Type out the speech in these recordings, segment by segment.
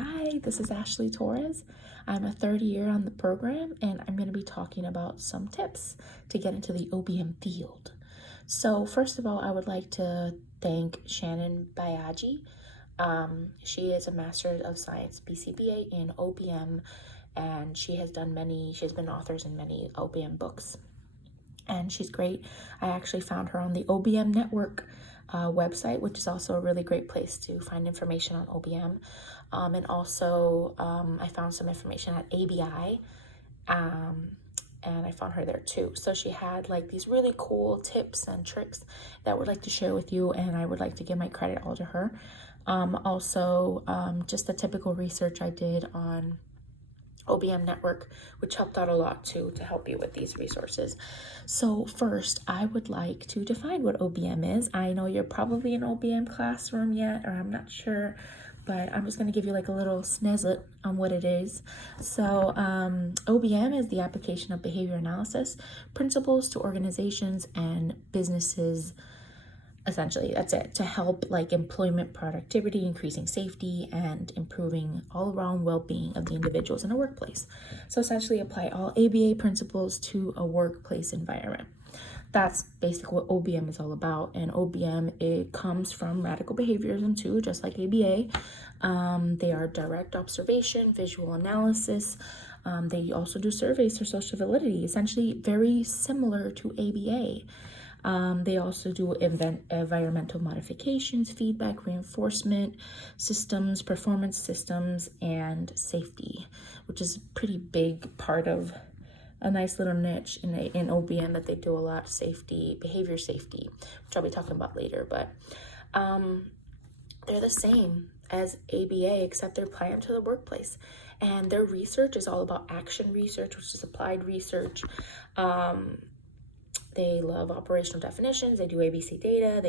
Hi, this is Ashley Torres. I'm a third year on the program, and I'm going to be talking about some tips to get into the OBM field. So first of all, I would like to thank Shannon Bayaji. She is a Master of Science BCBA in OBM, and she has been authors in many OBM books, and she's great. I actually found her on the OBM network website, which is also a really great place to find information on OBM. And also, I found some information at ABI, and I found her there too. So she had like these really cool tips and tricks that I would like to share with you, and I would like to give my credit all to her. Just the typical research I did on OBM network, which helped out a lot too to help you with these resources. So first, I would like to define what OBM is. I know you're probably in OBM classroom yet, or I'm not sure, but I'm just going to give you like a little snippet on what it is. So OBM is the application of behavior analysis principles to organizations and businesses. Essentially, that's it, to help like employment productivity, increasing safety, and improving all around well-being of the individuals in a workplace. So essentially apply all ABA principles to a workplace environment. That's basically what OBM is all about. And OBM, it comes from radical behaviorism too, just like ABA. They are direct observation, visual analysis. They also do surveys for social validity, essentially very similar to ABA. They also do environmental modifications, feedback, reinforcement systems, performance systems, and safety, which is a pretty big part of a nice little niche in OBM that they do a lot. Safety, behavior safety, which I'll be talking about later. But they're the same as ABA, except they're applying to the workplace. And their research is all about action research, which is applied research. They love operational definitions. They do ABC data.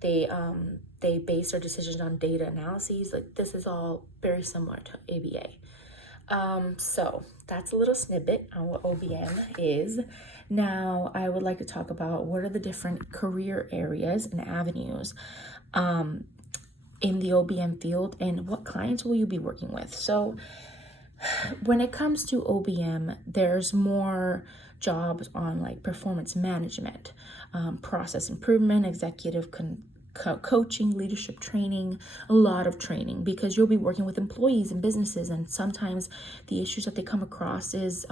They base their decisions on data analyses. Like, this is all very similar to ABA. So that's a little snippet on what OBM is. Now I would like to talk about what are the different career areas and avenues in the OBM field, and what clients will you be working with. So when it comes to OBM, there's more jobs on like performance management, process improvement, executive coaching, leadership training, a lot of training, because you'll be working with employees and businesses, and sometimes the issues that they come across is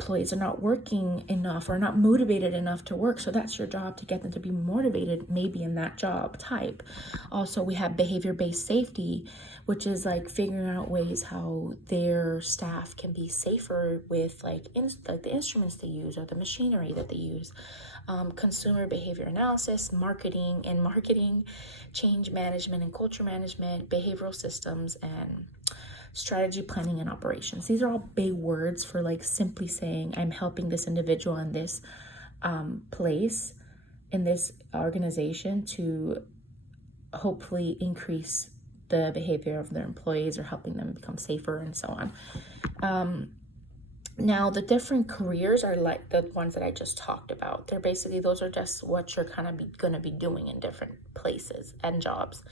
employees are not working enough or not motivated enough to work. So that's your job, to get them to be motivated, maybe in that job type. Also, we have behavior-based safety, which is like figuring out ways how their staff can be safer with like the instruments they use or the machinery that they use. Consumer behavior analysis, marketing, change management and culture management, behavioral systems, and strategy planning and operations. These are all big words for like simply saying I'm helping this individual in this place, in this organization, to hopefully increase the behavior of their employees or helping them become safer and so on. Now, the different careers are like the ones that I just talked about. They're basically, those are just what you're kind of going to be doing in different places and jobs.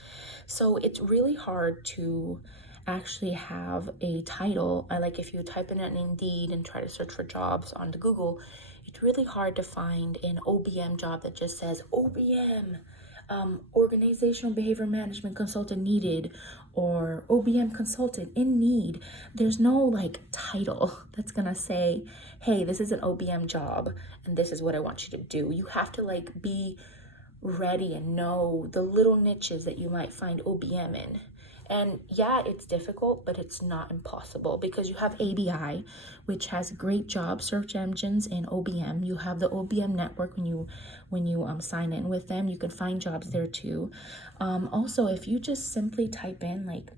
So it's really hard to actually have a title. Like if you type in an Indeed and try to search for jobs on the Google, it's really hard to find an OBM job that just says OBM, organizational behavior management consultant needed, or OBM consultant in need. There's no like title that's gonna say, hey, this is an OBM job and this is what I want you to do. You have to like be ready and know the little niches that you might find OBM in. And yeah, it's difficult, but it's not impossible, because you have ABI, which has great job search engines in OBM. You have the OBM network. When you sign in with them, you can find jobs there too. Also, if you just simply type in like,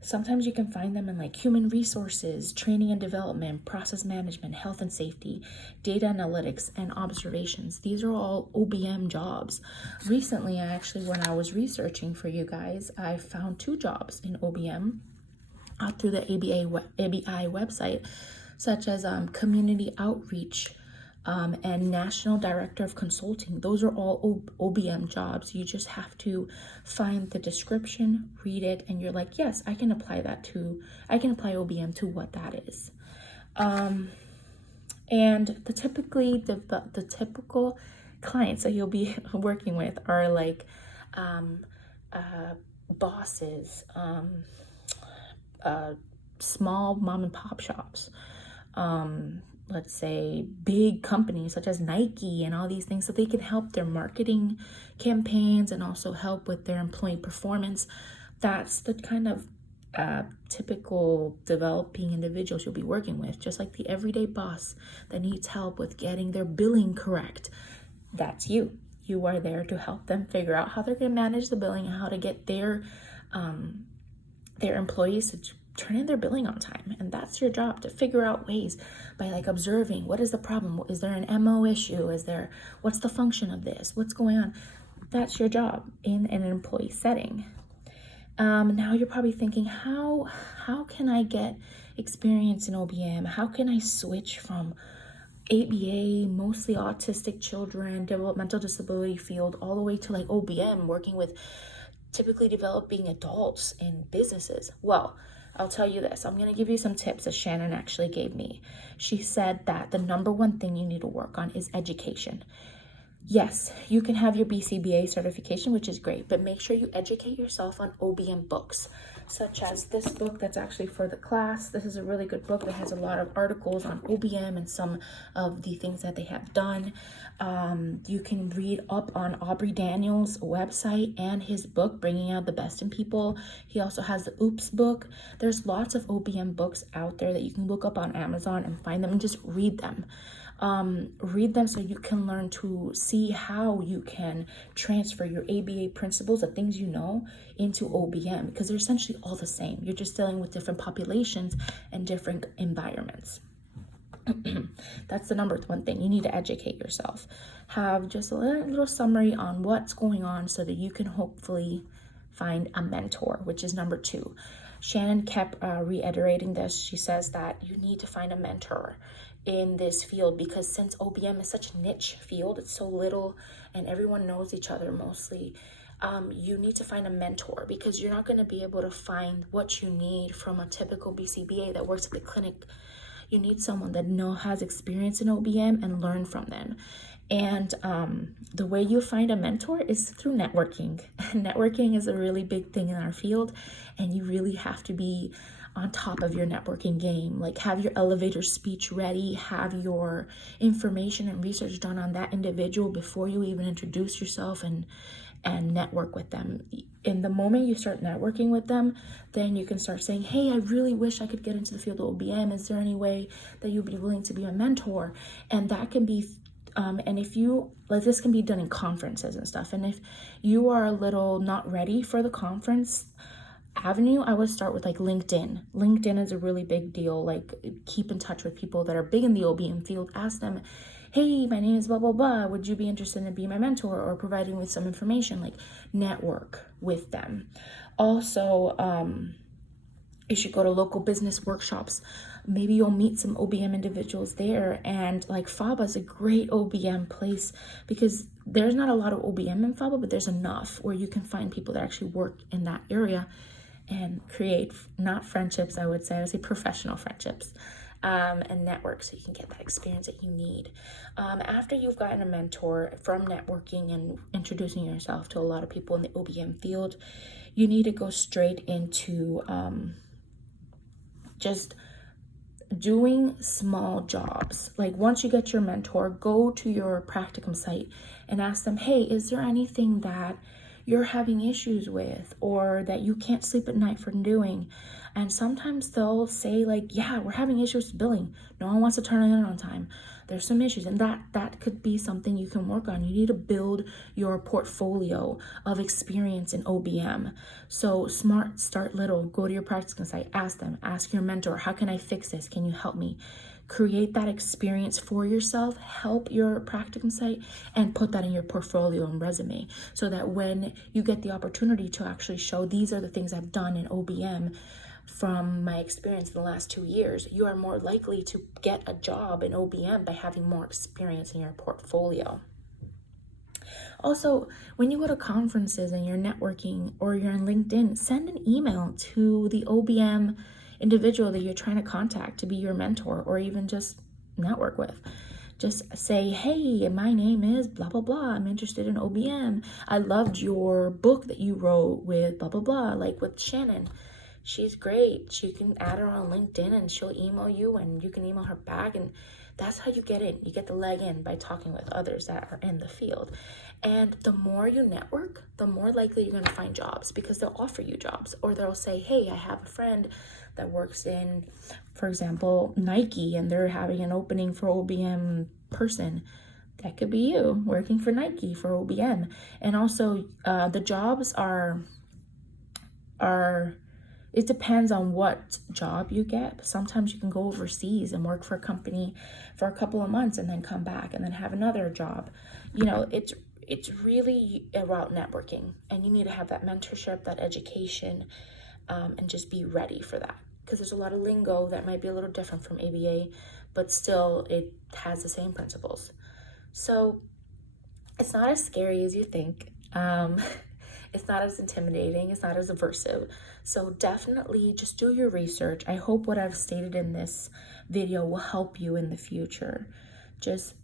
sometimes you can find them in like human resources, training and development, process management, health and safety, data analytics, and observations. These are all OBM jobs. Recently, when I was researching for you guys, I found 2 jobs in OBM through the ABI website, such as community outreach and National Director of Consulting. Those are all OBM jobs. You just have to find the description, read it, and you're like, yes, I can apply OBM to what that is. And the typical clients that you'll be working with are like bosses, small mom and pop shops, let's say big companies such as Nike and all these things, so they can help their marketing campaigns and also help with their employee performance. That's the kind of typical developing individuals you'll be working with, just like the everyday boss that needs help with getting their billing correct. That's you. You are there to help them figure out how they're going to manage the billing and how to get their employees to turn in their billing on time. And that's your job, to figure out ways by like observing, what is the problem? Is there an MO issue? What's the function of this? What's going on? That's your job in an employee setting. Now you're probably thinking, how can I get experience in OBM? How can I switch from ABA, mostly autistic children, developmental disability field, all the way to like OBM, working with typically developing adults in businesses? Well, I'll tell you this. I'm going to give you some tips that Shannon actually gave me. She said that the number one thing you need to work on is education. Yes, you can have your BCBA certification, which is great, but make sure you educate yourself on OBM books, such as this book that's actually for the class. This is a really good book that has a lot of articles on OBM and some of the things that they have done. You can read up on Aubrey Daniels' website and his book, Bringing Out the Best in People. He also has the Oops book. There's lots of OBM books out there that you can look up on Amazon and find them and just read them. Read them so you can learn to see how you can transfer your ABA principles, the things you know, into OBM, because they're essentially all the same. You're just dealing with different populations and different environments. That's the number one thing. You need to educate yourself. Have just a little summary on what's going on so that you can hopefully find a mentor, which is number 2. Shannon kept reiterating this. She says that you need to find a mentor in this field, because since OBM is such a niche field, it's so little and everyone knows each other mostly, you need to find a mentor, because you're not going to be able to find what you need from a typical BCBA that works at the clinic. You need someone that has experience in OBM and learn from them. And the way you find a mentor is through networking. Networking is a really big thing in our field, and you really have to be on top of your networking game. Like, have your elevator speech ready, have your information and research done on that individual before you even introduce yourself and network with them. In the moment you start networking with them, then you can start saying, hey, I really wish I could get into the field of OBM. Is there any way that you'd be willing to be a mentor? And that can be and if you like, this can be done in conferences and stuff. And if you are a little not ready for the conference avenue, I would start with like LinkedIn. LinkedIn is a really big deal. Like, keep in touch with people that are big in the OBM field. Ask them, hey, my name is blah, blah, blah. Would you be interested in being my mentor or providing with some information? Like, network with them. Also, you should go to local business workshops. Maybe you'll meet some OBM individuals there. And like, FABA is a great OBM place, because there's not a lot of OBM in FABA, but there's enough where you can find people that actually work in that area and create not friendships, I would say professional friendships, and network, so you can get that experience that you need. After you've gotten a mentor from networking and introducing yourself to a lot of people in the OBM field, you need to go straight into just doing small jobs. Like, once you get your mentor, go to your practicum site and ask them, hey, is there anything that you're having issues with or that you can't sleep at night from doing? And sometimes they'll say like, yeah, we're having issues with billing. No one wants to turn it in on time. There's some issues, and that could be something you can work on. You need to build your portfolio of experience in OBM. So smart, start little. Go to your practicum site, ask them, ask your mentor, how can I fix this? Can you help me? Create that experience for yourself, help your practicum site, and put that in your portfolio and resume, so that when you get the opportunity to actually show, these are the things I've done in OBM, from my experience in the last 2 years, you are more likely to get a job in OBM by having more experience in your portfolio. Also, when you go to conferences and you're networking or you're on LinkedIn, send an email to the OBM individual that you're trying to contact to be your mentor or even just network with. Just say, hey, my name is blah, blah, blah. I'm interested in OBM. I loved your book that you wrote with blah, blah, blah, like with Shannon. She's great. You can add her on LinkedIn and she'll email you and you can email her back. And that's how you get in. You get the leg in by talking with others that are in the field. And the more you network, the more likely you're going to find jobs because they'll offer you jobs or they'll say, hey, I have a friend that works in, for example, Nike, and they're having an opening for OBM person. That could be you working for Nike for OBM. And also the jobs are it depends on what job you get. Sometimes you can go overseas and work for a company for a couple of months and then come back and then have another job. You know, it's really about networking, and you need to have that mentorship, that education, and just be ready for that. Because there's a lot of lingo that might be a little different from ABA, but still it has the same principles. So it's not as scary as you think. It's not as intimidating. It's not as aversive. So definitely just do your research. I hope what I've stated in this video will help you in the future. Just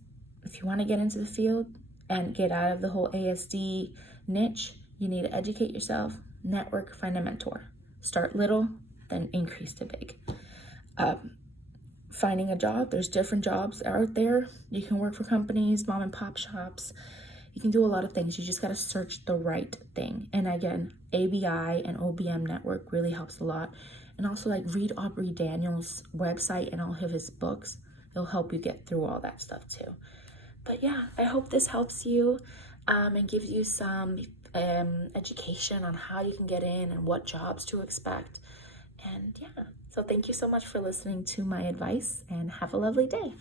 if you want to get into the field and get out of the whole ASD niche, you need to educate yourself, network, find a mentor. Start little, then increase to big. Finding a job, there's different jobs out there. You can work for companies, mom and pop shops. You can do a lot of things. You just got to search the right thing. And again, ABI and OBM network really helps a lot. And also like read Aubrey Daniels' website and all of his books. It'll help you get through all that stuff too. But yeah, I hope this helps you and gives you some education on how you can get in and what jobs to expect. And yeah, so thank you so much for listening to my advice and have a lovely day.